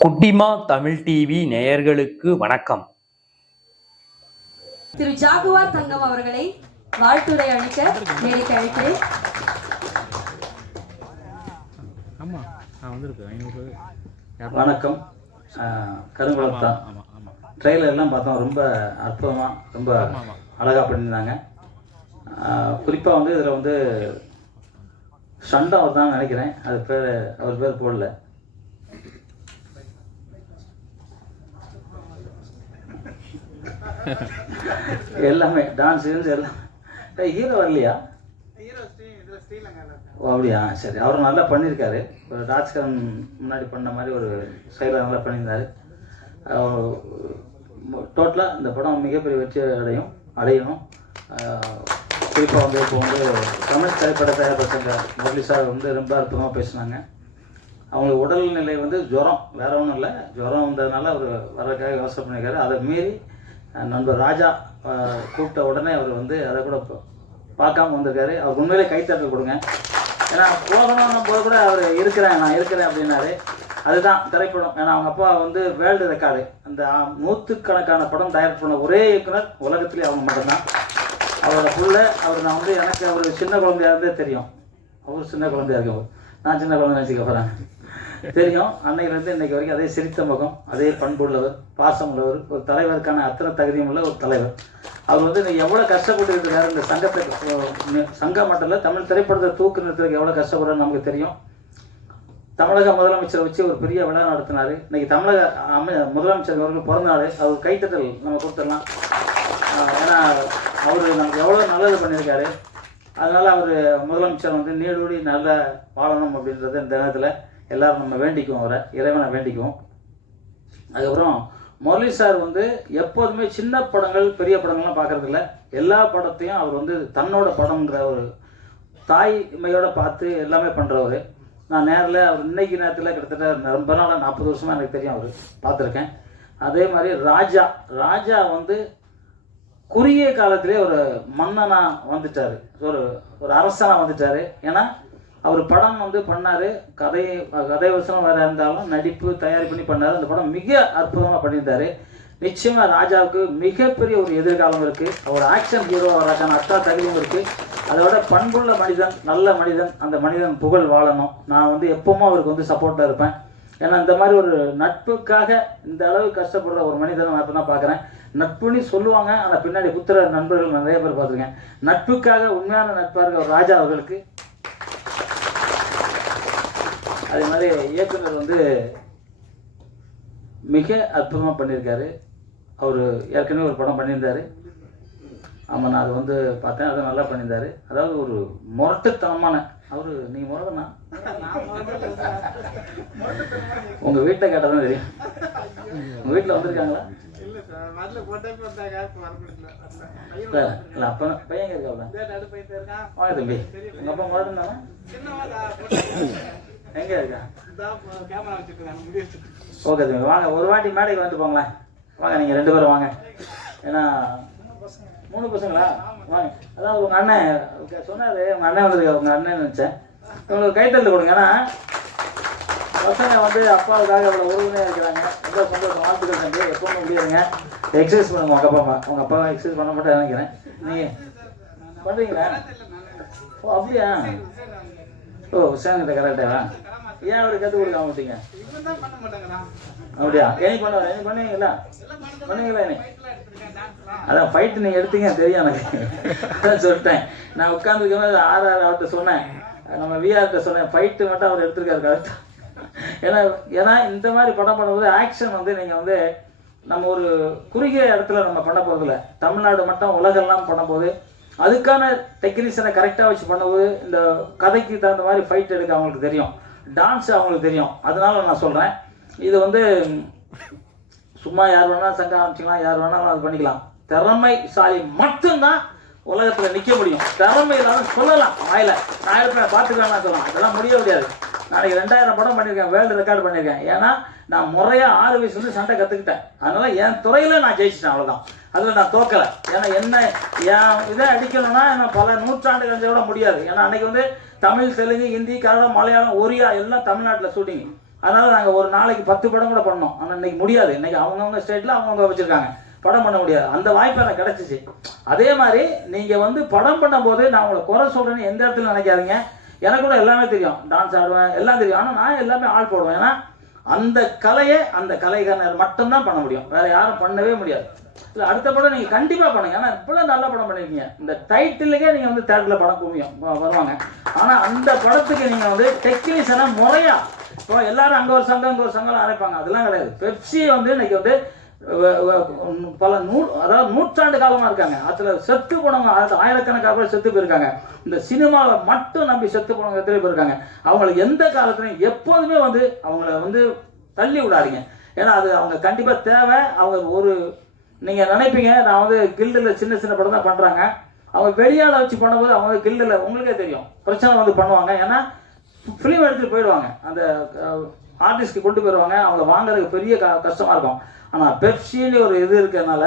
குட்டிமா தமிழ் டிவி நேயர்களுக்கு வணக்கம். திரு ஜாகுவார் தங்கம் அவர்களை வாழ்த்துரை அளிக்க மேடைக்கு அழைக்கிறேன் வணக்கம். ஆஹ் கருங்குளம் தான். ஆமாம் ஆமாம் ட்ரெயிலர் எல்லாம் பார்த்தோம். ரொம்ப அற்புதமாக ரொம்ப அழகாக பண்ணியிருந்தாங்க. குறிப்பாக வந்து இதில் வந்து ஷண்டா அவர் தான் நினைக்கிறேன். அது பேர் அவர் பேர் போடல. எல்லாமே டான்ஸ் கீன்ஸ் எல்லாம். ஹீரோ வரலையா? ஓ அப்படியா? சரி அவர் நல்லா பண்ணியிருக்காரு. ஒரு ராஜ்கரன் முன்னாடி பண்ண மாதிரி ஒரு செயலை நல்லா பண்ணியிருந்தாரு. டோட்டலாக இந்த படம் மிகப்பெரிய வெற்றி அடையும் அடையணும். குறிப்பாக வந்து இப்போ வந்து தமிழ் திரைப்பட தயாரிப்பாளர் முரளி சார் வந்து ரொம்ப அற்புதமாக பேசினாங்க. அவங்களுக்கு உடல்நிலை வந்து ஜுரம் வேற ஒன்றும் இல்லை. ஜுரம் வந்ததுனால அவர் வர்றதுக்காக யோசனை பண்ணியிருக்காரு. அதை மீறி நண்பர் ராஜா கூப்பிட்ட உடனே அவர் வந்து அதை கூட பா- பார்க்காம வந்திருக்காரு. அவர் உண்மையிலே கைத்தட்டல் கொடுங்க. ஏன்னா போகணும் போது கூட அவர் இருக்கிறேன் நான் இருக்கிறேன் அப்படின்னாரு. அதுதான் திரைப்படம். ஏன்னா அவங்க அப்பா வந்து வேர்ல்டு ரெக்கார்டு. அந்த நூற்றுக்கணக்கான படம் தயார் பண்ண ஒரே இயக்குனர் உலகத்திலே அவங்க மட்டும்தான். அவரோட புள்ள அவர் நான் வந்து எனக்கு அவர் சின்ன குழந்தையா இருந்தே தெரியும். அவர் சின்ன குழந்தையா இருக்கும் நான் சின்ன குழந்தை நினச்சிக்க போகிறேன் தெரியும். அன்னையிலேருந்து இன்னைக்கு வரைக்கும் அதே சிரித்த முகம் அதே பண்புள்ளவர் பாசம் உள்ளவர் ஒரு தலைவருக்கான அத்தனை தகுதியும் உள்ள ஒரு தலைவர். அவர் வந்து இன்னைக்கு எவ்வளோ கஷ்டப்பட்டு இருக்காரு இந்த சங்கத்தை சங்கம் மட்டும் இல்லை தமிழ் திரைப்படத்தை தூக்கு நிறுத்துறதுக்கு எவ்வளோ கஷ்டப்படுறதுன்னு நமக்கு தெரியும். தமிழக முதலமைச்சரை வச்சு ஒரு பெரிய விழா நடத்தினார். இன்னைக்கு தமிழக அமை முதலமைச்சர் அவர்கள் பிறந்த நாள் அவர் கைத்தட்டல் நம்ம கொடுத்துடலாம். ஏன்னா அவர் நமக்கு எவ்வளோ நல்லது பண்ணியிருக்காரு. அதனால் அவர் முதலமைச்சர் வந்து நீடூடி நல்ல வாழணும் அப்படின்றது இந்த நேரத்தில். எல்லாரும் நம்ம வேண்டிக்குவோம் அவரை இறைவனை வேண்டிக்குவோம். அதுக்கப்புறம் முரளி சார் வந்து எப்போதுமே சின்ன படங்கள் பெரிய படங்கள்லாம் பார்க்குறதில்ல. எல்லா படத்தையும் அவர் வந்து தன்னோட படம்ன்ற ஒரு தாய்மையோடு பார்த்து எல்லாமே பண்ணுறவர் நான் நேரில் அவர் இன்னைக்கு நேரத்தில் கிட்டத்தட்ட ரொம்ப நாளாக நாற்பது வருஷமாக எனக்கு தெரியும் அவர் பார்த்துருக்கேன். அதே மாதிரி ராஜா ராஜா வந்து குறுகிய காலத்திலே ஒரு மன்னனாக வந்துட்டார். ஒரு ஒரு அரசனாக வந்துட்டார். ஏன்னா அவர் படம் வந்து பண்ணார். கதை கதை வசனம் வேறு இருந்தாலும் நடிப்பு தயார் பண்ணி பண்ணார். அந்த படம் மிக அற்புதமாக பண்ணியிருந்தாரு. நிச்சயமாக ராஜாவுக்கு மிகப்பெரிய ஒரு எதிர்காலம் இருக்குது அவர் ஆக்ஷன் ஹீரோ வராக்கான அத்தா தகுதியும் இருக்குது அதோட பண்புள்ள மனிதன் நல்ல மனிதன் அந்த மனிதன் புகழ் வாழணும். நான் வந்து எப்பவுமே அவருக்கு வந்து சப்போர்ட்டாக இருப்பேன். ஏன்னா இந்த மாதிரி ஒரு நட்புக்காக இந்த அளவு கஷ்டப்படுற ஒரு மனிதனை நான் இப்போ தான் பார்க்குறேன் நட்புன்னு சொல்லுவாங்க. ஆனால் பின்னாடி புத்திர நண்பர்கள் நிறைய பேர் பார்த்துருக்கேன். நட்புக்காக உண்மையான நட்பாக இருக்க ராஜா அவர்களுக்கு அதே மாதிரி இயக்குனர் வந்து மிக அற்புதமாக பண்ணியிருக்காரு. அவர் ஏற்கனவே ஒரு படம் பண்ணியிருந்தாரு. ஆமாம் நான் அது வந்து பார்த்தேன். அதை நல்லா பண்ணியிருந்தாரு. அதாவது ஒரு முரட்டுத்தனமான அவர் நீங்கள் முரடனா? உங்கள் வீட்டில் கேட்டால் தான் தெரியும். உங்கள் வீட்டில் வந்திருக்காங்களா? இல்லை அப்போ பையன் இருக்காப்ல? தம்பி. உங்கள் அப்பா முரடன் தானே எங்கே இருக்கா? ஓகே தம்பி வாங்க ஒரு வாட்டி மேடைக்கு வந்து போங்களேன். வாங்க நீங்கள் ரெண்டு பேரும் வாங்க. ஏன்னா மூணு பசங்களா? வாங்க. அதாவது உங்கள் அண்ணன் சொன்னார். உங்கள் அண்ணன் வந்திருக்கா உங்கள் அண்ணன் நினச்சேன். உங்களுக்கு கைத்தல் கொடுங்க. ஏன்னா பசங்க வந்து அப்பாவுக்காக இவ்வளோ உறுதுணையாக இருக்கிறாங்க. ரொம்ப சந்தோஷம். வாழ்த்துக்கள் தம்பி. எப்பவும் முடியாதுங்க. எக்ஸசைஸ் பண்ணுங்க உங்கள் அப்பா உங்கள் அப்பா எக்ஸசைஸ் பண்ண மாட்டேன் நினைக்கிறேன். நீங்கள் பண்ணுறீங்களா ஓ அப்படியா? ஓ சேங்கிட்ட கரெக்டாக ஏன் அவருக்கு கற்றுக் கொடுக்க மாட்டீங்க அப்படியா? எனக்கு பண்ணுவா எனக்கு பண்ணுவீங்களா? பண்ணுவீங்களா எனக்கு அதான் ஃபைட்டு நீங்கள் எடுத்தீங்க தெரியும் எனக்கு. அதான் சொல்லிட்டேன். நான் உட்காந்துருக்கும் போது ஆர் ஆர் அவர்கிட்ட சொன்னேன். நம்ம விஆர்கிட்ட சொன்னேன் ஃபைட்டு மட்டும் அவர் எடுத்திருக்காரு கரெக்டாக ஏன்னா ஏன்னா இந்த மாதிரி படம் பண்ணும்போது ஆக்ஷன் வந்து நீங்கள் வந்து நம்ம ஒரு குறுகிய இடத்துல நம்ம பண்ண போகிறதில்ல தமிழ்நாடு மட்டும் உலகெல்லாம் பண்ணும்போது அதுக்கான டெக்னீஷியனை கரெக்டாக வச்சு பண்ணும்போது இந்த கதைக்கு தகுந்த மாதிரி ஃபைட் எடுக்க அவங்களுக்கு தெரியும். டான்ஸ் அவங்களுக்கு தெரியும். அதனால நான் சொல்கிறேன் இது வந்து சும்மா யார் வேணாலும் சங்கம் ஆரம்பிச்சிக்கலாம் யார் வேணாலும் அது பண்ணிக்கலாம். திறமைசாலி மட்டும்தான் உலகத்தில் நிற்க முடியும். திறமை இல்லாமல் சொல்லலாம். வாயில. நான் இருப்பேன் பார்த்துக்கலாம் சொல்லலாம் அதெல்லாம் முடிய முடியாது. நாளைக்கு ரெண்டாயிரம் படம் பண்ணியிருக்கேன் வேர்ல்டு ரெக்கார்டு பண்ணியிருக்கேன் ஏன்னா நான் முறையாக ஆறு வயசுலேருந்து சண்டை கற்றுக்கிட்டேன் அதனால் என் துறையில் நான் ஜெயிச்சிட்டேன் அவ்வளோதான் அதில் நான் தோக்கலை. ஏன்னா என்ன என் இதை அடிக்கணும்னா என்ன பல நூற்றாண்டு கழிஞ்சோட விட முடியாது. ஏன்னா அன்றைக்கி வந்து தமிழ் தெலுங்கு ஹிந்தி கன்னடம் மலையாளம் ஒரியா எல்லாம் தமிழ்நாட்டில் ஷூட்டிங் அதனால் நாங்கள் ஒரு நாளைக்கு பத்து படம் கூட பண்ணோம். ஆனால் இன்னைக்கு முடியாது. இன்றைக்கி அவங்கவுங்க ஸ்டேட்டில் அவங்கவுங்க வச்சுருக்காங்க. படம் பண்ண முடியாது. அந்த வாய்ப்பு எனக்கு கிடச்சிச்சு. அதே மாதிரி நீங்கள் வந்து படம் பண்ணும்போது நான் உங்களை குறை சொல்கிறேன்னு எந்த இடத்துல நினைக்காதீங்க. எனக்கு கூட எல்லாமே தெரியும். டான்ஸ் ஆடுவேன் எல்லாம் தெரியும். ஆனால் நான் எல்லாமே ஆள் போடுவேன். ஏன்னா அந்த கலையை அந்த கலைஞர் மட்டும்தான் பண்ண முடியும். வேற யாரும் பண்ணவே முடியாது. இல்லை அடுத்த படம் நீங்கள் கண்டிப்பாக பண்ணுங்க. ஏன்னா இப்போலாம் நல்ல படம் பண்ணிருக்கீங்க. இந்த டைட்டிலுக்கே நீங்கள் வந்து தேட்டரில் படம் குமியும் வருவாங்க. ஆனால் அந்த படத்துக்கு நீங்கள் வந்து டெக்னீஷியனாக முறையாக இப்போ எல்லாரும் அங்கே ஒரு சங்கம் இங்கே ஒரு சங்கம் அரைப்பாங்க. அதெல்லாம் கிடையாது. பெப்சி வந்து இன்னைக்கு வந்து பல நூ அதாவது நூற்றாண்டு காலமாக இருக்காங்க. அதில் செத்து போனவங்க அதாவது ஆயிரக்கணக்காக பேர் செத்து போயிருக்காங்க. இந்த சினிமாவில் மட்டும் நம்பி செத்து போனவங்க எத்தனை போயிருக்காங்க அவங்கள எந்த காலத்துலையும் எப்போதுமே வந்து அவங்கள வந்து தள்ளி விடாதீங்க. ஏன்னா அது அவங்க கண்டிப்பாக தேவை. அவங்க ஒரு நீங்கள் நினைப்பீங்க நான் வந்து கில்டில் சின்ன சின்ன படம் தான் பண்ணுறாங்க அவங்க வெளியால் வச்சு பண்ணும்போது அவங்க கில்டில் உங்களுக்கே தெரியும். பிரச்சனை வந்து பண்ணுவாங்க. ஏன்னா ஃபிலிம் எடுத்துகிட்டு போயிடுவாங்க. அந்த ஆர்டிஸ்ட்க்கு கொண்டு போயிடுவாங்க அவங்க வாங்குறதுக்கு பெரிய க கஷ்டமாக இருக்கும். ஆனால் பெப்சின்னு ஒரு இது இருக்கிறதுனால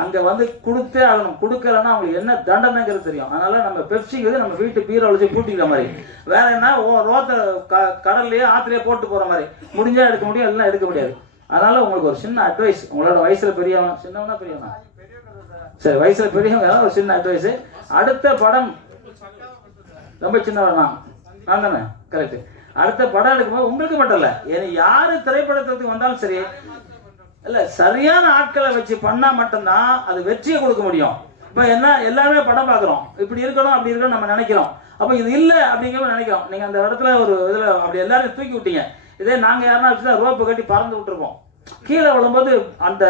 அங்கே வந்து கொடுத்தே ஆகணும். கொடுக்கலன்னா அவங்களுக்கு என்ன தண்டனைங்கிறது தெரியும். அதனால நம்ம பெப்சிங்கிறது நம்ம வீட்டு பீரோ வச்சு பூட்டிக்கிற மாதிரி. வேற என்ன ஓ ரோத்த க கடல்லையே ஆற்றுலையே போட்டு போகிற மாதிரி. முடிஞ்சா எடுக்க முடியும் எல்லாம் எடுக்க முடியாது. அதனால உங்களுக்கு ஒரு சின்ன அட்வைஸ் உங்களோட வயசில் பெரியவன் சின்னவனா பெரியவனா? சரி வயசில் பெரியவங்க ஒரு சின்ன அட்வைஸ் அடுத்த படம். ரொம்ப சின்னவனா நான். தானே? கரெக்ட்டு அடுத்த படம் எடுக்கும்போது உங்களுக்கு மட்டும் இல்லை. ஏன்னா யாரு திரைப்படத்துக்கு வந்தாலும் சரி இல்லை சரியான ஆட்களை வச்சு பண்ணால் மட்டும்தான் அது வெற்றியை கொடுக்க முடியும். இப்போ என்ன எல்லாமே படம் பார்க்குறோம். இப்படி இருக்கணும் அப்படி இருக்கணும் நம்ம நினைக்கிறோம். அப்போ இது இல்லை அப்படிங்கிற நினைக்கிறோம். நீங்கள் அந்த இடத்துல ஒரு இதில் அப்படி எல்லாரும் தூக்கி விட்டீங்க. இதே நாங்கள் யாருன்னா வச்சுதான் ரோப்பு கட்டி பறந்து விட்டுருப்போம். கீழே விழும்போது அந்த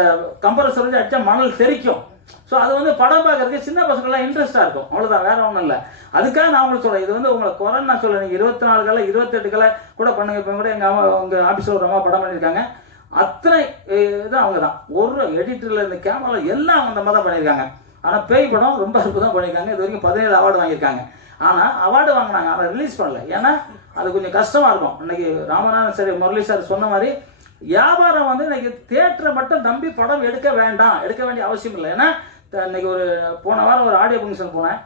கம்பரை சொல்லி அடிச்சா மணல் தெரிக்கும் ஸோ அது வந்து படம் பார்க்கறதுக்கு சின்ன பசங்கள்லாம் இன்ட்ரெஸ்டாக இருக்கும். அவ்வளோதான் வேற ஒன்றும் இல்லை. அதுக்காக நான் உங்களுக்கு சொல்கிறேன் இது வந்து உங்களை குறைன்னு நான் சொல்றேன் இருபத்தி நாலு கலை இருபத்தெட்டு கலை கூட பண்ணுங்க. இப்போ கூட எங்கள் அம்மா உங்கள் ஆஃபீஸில் ஒரு அம்மா படம் பண்ணியிருக்காங்க. அத்தனை அஹ், இது அவங்க தான் ஒரு எடிட்டரில் இந்த கேமரா எல்லாம் அவங்க தான் பண்ணியிருக்காங்க. ஆனால் பேய் படம் ரொம்ப அற்புதம் பண்ணியிருக்காங்க. இது வரைக்கும் பதினேழு அவார்டு வாங்கியிருக்காங்க. ஆனால் அவார்டு வாங்கினாங்க ஆனால் ரிலீஸ் பண்ணல. ஏன்னா அது கொஞ்சம் கஷ்டமாக இருக்கும். இன்னைக்கு ராமநாதன் சரி முரளி சார் சொன்ன மாதிரி வியாபாரம் வந்து இன்னைக்கு தேட்டரை மட்டும் நம்பி படம் எடுக்க வேண்டாம். எடுக்க வேண்டிய அவசியம் இல்லை. ஏன்னா இன்னைக்கு ஒரு போன வாரம் ஒரு ஆடியோ ஃபங்க்ஷன் போனேன்.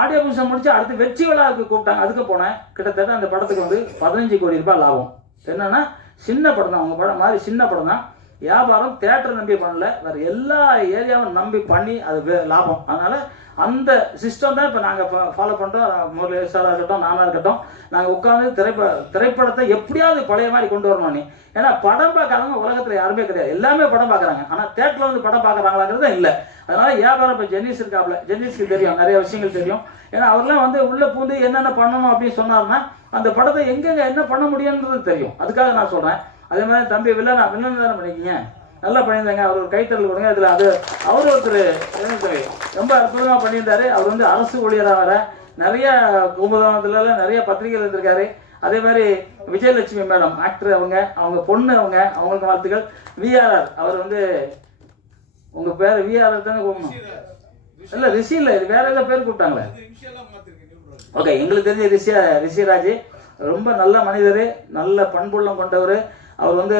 ஆடியோ ஃபங்க்ஷன் முடிச்சு அடுத்து வெற்றி விழாவுக்கு கூப்பிட்டாங்க. அதுக்கு போனேன். கிட்டத்தட்ட அந்த படத்துக்கு வந்து பதினஞ்சு கோடி ரூபாய் லாபம். என்னன்னா சின்ன படம் தான். அவங்க படம் மாதிரி சின்ன படம் தான். வியாபாரம் தேட்டரை நம்பி பண்ணல. வேற எல்லா ஏரியாவும் நம்பி பண்ணி அது லாபம். அதனால அந்த சிஸ்டம் தான் இப்போ நாங்கள் ஃபாலோ பண்ணுறோம் முரளி சாராக இருக்கட்டும் நானாக இருக்கட்டும். நாங்கள் உட்காந்து திரைப்பட திரைப்படத்தை எப்படியாவது பழைய மாதிரி கொண்டு வரணும் நீ ஏன்னா படம் பார்க்குறவங்க உலகத்தில் யாருமே கிடையாது. எல்லாமே படம் பார்க்குறாங்க. ஆனால் தேட்டரில் வந்து படம் பார்க்குறாங்களாங்கிறது இல்லை. அதனால வியாபாரம் இப்போ ஜென்னிஸ் இருக்காப்ல. ஜென்னிஸ்க்கு தெரியும். நிறைய விஷயங்கள் தெரியும். ஏன்னா அவர்லாம் வந்து உள்ளே பூந்து என்னென்ன பண்ணணும் அப்படின்னு சொன்னார்னா அந்த படத்தை எங்கெங்கே என்ன பண்ண முடியுன்றது தெரியும். அதுக்காக நான் சொல்கிறேன் அதே மாதிரி தம்பி வில்லனா வில்லன் தானே பண்ணிருக்கீங்க நல்லா பண்ணியிருந்தாங்க. அவர் ஒரு கைத்தறல் கொடுங்க. இதில் அது அவர் ஒருத்தர் ரொம்ப அற்புதமாக பண்ணியிருந்தாரு. அவர் வந்து அரசு ஊழியராக வர நிறைய குமுதத்துல நிறைய பத்திரிகைகள் இருந்திருக்காரு அதே மாதிரி விஜயலட்சுமி மேடம் ஆக்டர் அவங்க அவங்க பொண்ணு அவங்க அவங்களுக்கு வாழ்த்துக்கள். விஆர்ஆர் அவர் வந்து உங்க பேர் விஆர்ஆர் தானே கூப்பிடணும்? இல்ல ரிஷி இல்ல இது வேற ஏதோ பேர் கூப்பிட்டாங்களே. ஓகே எங்களுக்கு தெரிஞ்ச ரிஷியா ரிஷிராஜ். ரொம்ப நல்ல மனிதர் நல்ல பண்புள்ளம் கொண்டவர். அவர் வந்து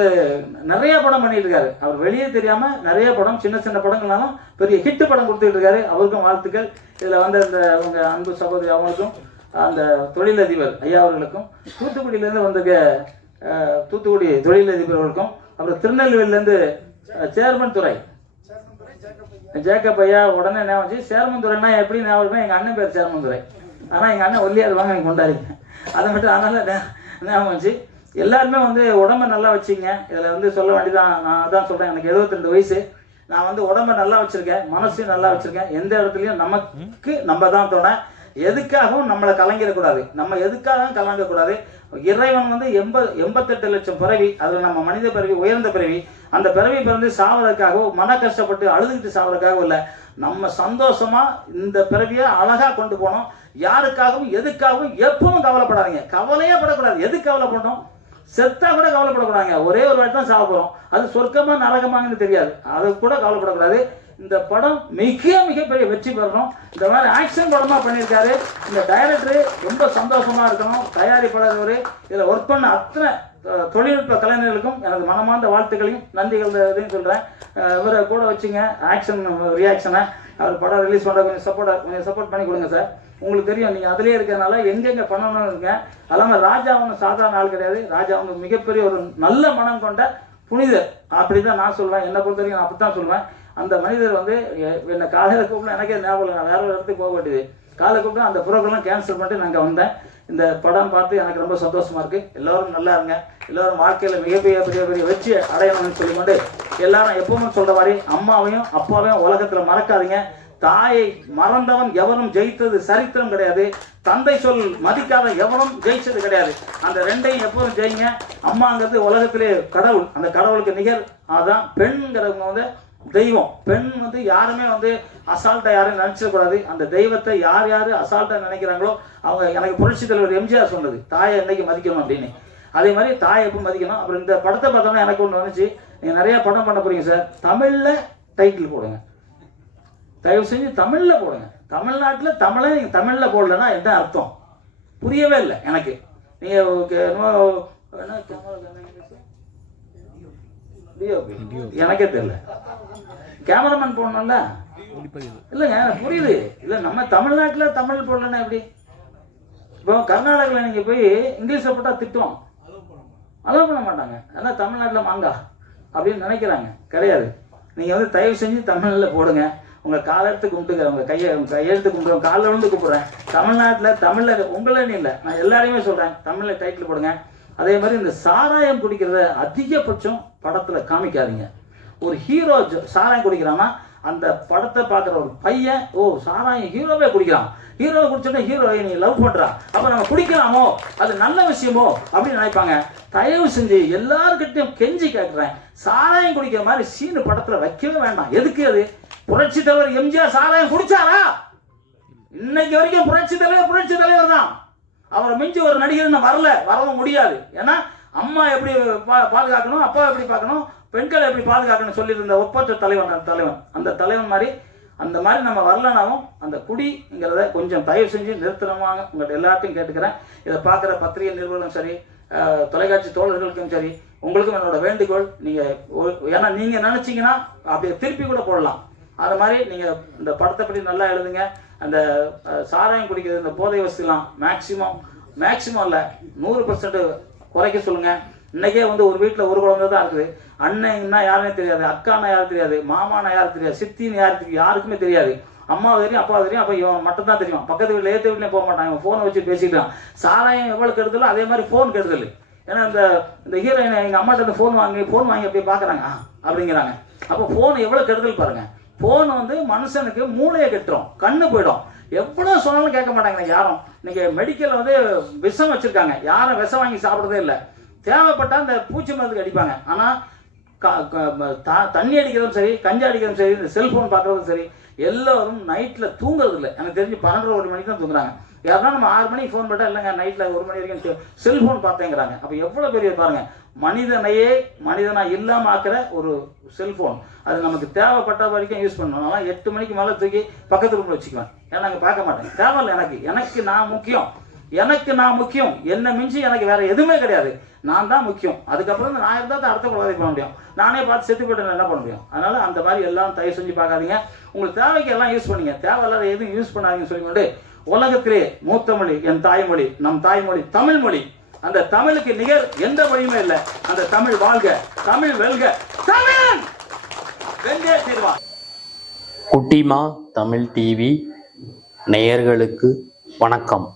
நிறைய படம் பண்ணிட்டு இருக்காரு அவர் வெளியே தெரியாம நிறைய படம் சின்ன சின்ன படங்கள்னாலும் பெரிய ஹிட் படம் கொடுத்துட்டு இருக்காரு அவருக்கும் வாழ்த்துக்கள். இதுல வந்து அந்த உங்க அன்பு சகோதரி அவங்களுக்கும் அந்த தொழிலதிபர் ஐயா அவர்களுக்கும் தூத்துக்குடியிலேருந்து வந்த தூத்துக்குடி தொழிலதிபர் அவர்களுக்கும் அப்புறம் திருநெல்வேலியிலேருந்து சேர்மன் துறை. ஜேக்கப் ஐயா உடனே ஞாபகம் வச்சு சேர்மன் துறைனா எப்படி ஞாபகம் எங்கள் அண்ணன் பேர் சேர்மன் துறை. ஆனால் எங்கள் அண்ணன் ஒல்லியார் வாங்க நீங்கள் கொண்டாடிங்க. அதை மட்டும் அதனால ஞாபகம் வந்துச்சு எல்லாருமே வந்து உடம்ப நல்லா வச்சிங்க. இதில் வந்து சொல்ல வேண்டியதான் நான் அதான் சொல்கிறேன் எனக்கு 72 வயசு. நான் வந்து உடம்ப நல்லா வச்சுருக்கேன். மனசையும் நல்லா வச்சுருக்கேன். எந்த இடத்துலையும் நமக்கு நம்ம தான் தோண. எதுக்காகவும் நம்மளை கலங்கிடக்கூடாது. நம்ம எதுக்காகவும் கலங்கக்கூடாது. இறைவன் வந்து எண்பது எண்பத்தெட்டு லட்சம் பிறவி அதில் நம்ம மனித பிறவி உயர்ந்த பிறவி. அந்த பிறவி பிறந்து சாவதற்காகவோ மன கஷ்டப்பட்டு அழுதுகிட்டு சாவதற்காகவும் இல்லை. நம்ம சந்தோஷமா இந்த பிறவியை அழகாக கொண்டு போனோம். யாருக்காகவும் எதுக்காகவும் எப்பவும் கவலைப்படாதீங்க. கவலையே படக்கூடாது. எதுக்கு கவலைப்படணும் செத்தா கூட கவலைப்படக்கூடாதுங்க. ஒரே ஒரு வாட்டி தான் சாக அது சொர்க்கமா நரகமாங்கன்னு தெரியாது. அது கூட கவலைப்படக்கூடாது. இந்த படம் மிக மிகப்பெரிய வெற்றி பெறணும். இந்த மாதிரி ஆக்ஷன் படமாக பண்ணியிருக்காரு. இந்த டைரக்டரு ரொம்ப சந்தோஷமாக இருக்கணும். தயாரிப்பாளர் இதில் ஒர்க் பண்ண அத்தனை தொழில்நுட்ப கலைஞர்களுக்கும் எனது மனமார்ந்த வாழ்த்துக்களையும் நன்றிகள் இதையும் சொல்கிறேன் இவரை கூட வச்சுங்க. ஆக்ஷன் ரியாக்ஷனை அவர் படம் ரிலீஸ் பண்ணுற கொஞ்சம் சப்போர்ட் கொஞ்சம் சப்போர்ட் பண்ணி கொடுங்க சார் உங்களுக்கு தெரியும் நீங்கள் அதிலே இருக்கிறதுனால எங்கெங்கே பண்ணணும்னு இருங்க. அல்லாமல் ராஜா ஒன்றும் சாதாரண ஆள் கிடையாது. ராஜா ஒன்று மிகப்பெரிய ஒரு நல்ல மனம் கொண்ட புனிதர். அப்படி தான் நான் சொல்லுவேன் என்னை பொறுத்த வரைக்கும் நான் அப்படி தான் சொல்லுவேன் அந்த மனிதர் வந்து என்னை காலையில் கூப்பிட எனக்கே ஞாபகம் இல்லை. நான் வேற ஒரு இடத்துக்கு போக வேண்டியது. காலை கூப்பிட்டு அந்த ப்ரோக்ராம் கேன்சல் பண்ணிட்டு நாங்கள் வந்தேன். இந்த படம் பார்த்து எனக்கு ரொம்ப சந்தோஷமா இருக்கு. எல்லாரும் நல்லா இருங்க. எல்லாரும் வாழ்க்கையில் மிகப்பெரிய பெரிய பெரிய வெற்றி அடையணும்னு சொல்லிக்கொண்டு எல்லாரும் எப்பவுமே சொல்ற மாதிரி அம்மாவையும் அப்பாவையும் உலகத்தில் மறக்காதீங்க. தாயை மறந்தவன் எவனும் ஜெயித்தது சரித்திரம் கிடையாது. தந்தை சொல் மதிக்காத எவனும் ஜெயிச்சது கிடையாது. அந்த ரெண்டையும் எப்போதும் ஜெயிங்க. அம்மாங்கிறது உலகத்திலே கடவுள். அந்த கடவுளுக்கு நிகர் அதுதான் பெண்ங்கிறவங்க வந்து தெய்வம். பெண் வந்து யாருமே வந்து அசால்ட்டா யாரும் நினைச்சிடக்கூடாது அந்த தெய்வத்தை யார் யார் அசால்ட்டா நினைக்கிறாங்களோ அவங்க எனக்கு புரட்சி தலைவர் எம்ஜிஆர் சொன்னது தாயை என்னைக்கு மதிக்கணும்? அப்படின்னு. அதே மாதிரி தாயை எப்போ மதிக்கணும்? அப்புறம் இந்த படத்தை பார்த்தோன்னா எனக்கு ஒன்று வந்துச்சு நீங்கள் நிறைய படம் பண்ண போறீங்க சார். தமிழில் டைட்டில் போடுங்க. தயவு செஞ்சு தமிழில் போடுங்க. தமிழ்நாட்டில் தமிழை நீங்கள் தமிழில் போடலன்னா என்ன அர்த்தம்? புரியவே இல்லை எனக்கு. நீங்கள் என்ன? டிஓபி எனக்கே தெரியல. கேமராமேன் போடணும்ல? இல்லைங்க புரியுது. இல்லை நம்ம தமிழ்நாட்டில் தமிழ் போடலன்னா எப்படி? இப்போ கர்நாடகாவில் நீங்கள் போய் இங்கிலீஷில் போட்டால் திட்டுவான். அலோவ் பண்ண மாட்டாங்க. ஏன்னா தமிழ்நாட்டில் மாங்கா அப்படின்னு நினைக்கிறாங்க. கிடையாது. நீங்கள் வந்து தயவு செஞ்சு தமிழில் போடுங்க. உங்கள் காலெடுத்து கும்பிட்டுங்க உங்கள் கையை உங்கள் கையெழுத்து கும்பிடுவோம் காலில் விழுந்து கூப்பிடுறேன். தமிழ்நாட்டில் தமிழில் உங்களேன்னு இல்லை. நான் எல்லாரையுமே சொல்கிறேன் தமிழில் டைட்டில் போடுங்க. அதே மாதிரி இந்த சாராயம் குடிக்கிறத அதிகபட்சம் படத்தில் காமிக்காதீங்க. ஒரு ஹீரோ சாராயம் குடிக்கிறான்னா அந்த படத்தை பார்க்குற ஒரு பையன் ஓ சாராயம் ஹீரோவே குடிக்கிறான். ஹீரோவை குடிச்சோட ஹீரோயினை நீ லவ் பண்ணுறான் அப்போ நம்ம குடிக்கலாமோ? அது நல்ல விஷயமோ? அப்படின்னு நினைப்பாங்க. தயவு செஞ்சு எல்லாருக்கிட்டையும் கெஞ்சி கேட்குறேன் சாராயம் குடிக்கிற மாதிரி சீனு படத்தில் வைக்கவே வேண்டாம். எதுக்கு அது? புரட்சி தலைவர் எம்ஜிஆர் சாராயம் குடிச்சாரா? இன்னைக்கு வரைக்கும் புரட்சி தலைவர் புரட்சி தலைவர் தான். அவரை மிஞ்சி ஒரு நடிகர் இன்னும் வரல வரவும் முடியாது. ஏன்னா அம்மா எப்படி பா- பாதுகாக்கணும் அப்பா எப்படி பார்க்கணும் பெண்களை எப்படி பாதுகாக்கணும் சொல்லியிருந்த ஒப்பற்ற தலைவன் அந்த தலைவன். அந்த தலைவன் மாதிரி அந்த மாதிரி நம்ம வரலனாவும் அந்த குடிங்கிறத கொஞ்சம் தயவு செஞ்சு நிறுத்தணுமாங்க. உங்கள்கிட்ட எல்லாத்தையும் கேட்டுக்கிறேன். இதை பார்க்குற பத்திரிகை நிறுவனம் சரி தொலைக்காட்சி தோழர்களுக்கும் சரி உங்களுக்கும் என்னோட வேண்டுகோள் நீங்கள் ஏன்னா நீங்கள் நினச்சிங்கன்னா அப்படியே திருப்பி கூட போடலாம். அது மாதிரி நீங்கள் இந்த படத்தை பற்றி நல்லா எழுதுங்க. அந்த சாராயம் குடிக்கிறது இந்த போதை வசதிலாம் மேக்சிமம் மேக்சிமம் இல்லை நூறு பர்சன்ட் குறைக்க சொல்லுங்க. இன்னைக்கே வந்து ஒரு வீட்டில் ஒரு குழந்தை தான் இருக்குது. அண்ணன்னா யாருமே தெரியாது அக்கானா யாரும் தெரியாது மாமானா யாரும் தெரியாது சித்தின்னு யாரு தெரியும் யாருக்குமே தெரியாது. அம்மா தெரியும் அப்பா தெரியும் அப்போ இவன் மட்டும் தான் தெரியும். பக்கத்து வீட்டில் ஏற்ற வீட்லேயும் போக மாட்டான் இவன் ஃபோனை வச்சு பேசிக்கிறான் சாராயம் எவ்வளோ கெடுதலோ அதே மாதிரி ஃபோன் கெடுதல். ஏன்னா இந்த இந்த ஹீரோயின் எங்கள் அம்மாட்ட இந்த ஃபோன் வாங்கி ஃபோன் வாங்கி அப்படியே பார்க்குறாங்க அப்படிங்கிறாங்க. அப்போ ஃபோன் எவ்வளோ கெடுதல் பாருங்கள் ஃபோன் வந்து மனுஷனுக்கு மூளையை கட்டுறோம் கண்ணு போயிடும். எவ்வளோ சொன்னாலும் கேட்க மாட்டாங்க யாரும். இன்னைக்கு மெடிக்கல் வந்து விஷம் வச்சிருக்காங்க. யாரும் விஷம் வாங்கி சாப்பிட்றதே இல்லை. தேவைப்பட்டா இந்த பூச்சி மருந்துக்கு அடிப்பாங்க. ஆனால் க- க- தண்ணி அடிக்கிறதும் சரி கஞ்சா அடிக்கிறதும் சரி இந்த செல்ஃபோன் பார்க்குறதும் சரி எல்லோரும் நைட்டில் தூங்குறது இல்லை. எனக்கு தெரிஞ்சு பன்னெண்டு ஒரு மணிக்கு தான் தூங்குறாங்க. யாருன்னா நம்ம ஆறு மணிக்கு ஃபோன் பண்ணிட்டா இல்லைங்க நைட்டில் ஒரு மணி வரைக்கும் செல்ஃபோன் பார்த்தேங்கிறாங்க. அப்போ எவ்வளோ பெரிய பாருங்க மனிதனையே மனிதனாக இல்லாமல் ஆக்கிற ஒரு செல்ஃபோன் அது நமக்கு தேவைப்பட்ட வரைக்கும் யூஸ் பண்ணணும். ஆனால் எட்டு மணிக்கு மேலே தூக்கி பக்கத்து ரூமில் வச்சுக்குவேன். ஏன்னா அங்கே பார்க்க மாட்டேன் தேவையில்லை எனக்கு. எனக்கு நான் முக்கியம். எனக்கு நான் முக்கியம். என்ன மிஞ்சி எனக்கு வேற எதுவுமே கிடையாது. நான் தான் முக்கியம். அதுக்கப்புறம் நான் இருந்தால் தான் அடுத்த குழந்தை பண்ண முடியும். நானே பார்த்து செத்து போயிட்டு என்ன பண்ண முடியும்? அதனால அந்த மாதிரி எல்லாம் தயவு செஞ்சு பார்க்காதீங்க. உங்களுக்கு தேவைக்கு எல்லாம் யூஸ் பண்ணுங்க. தேவையில்லாத எதுவும் யூஸ் பண்ணாதீங்கன்னு சொல்லிக்கொண்டு உலகத்திலே மூத்த மொழி என் தாய்மொழி நம் தாய்மொழி தமிழ் மொழி. அந்த தமிழுக்கு நிகர் எந்த வழியுமே இல்லை. அந்த தமிழ் வாழ்க தமிழ் வெல்க தமிழ் வென்றே தீர்வான் குட்டிமா தமிழ் டிவி நேயர்களுக்கு வணக்கம்.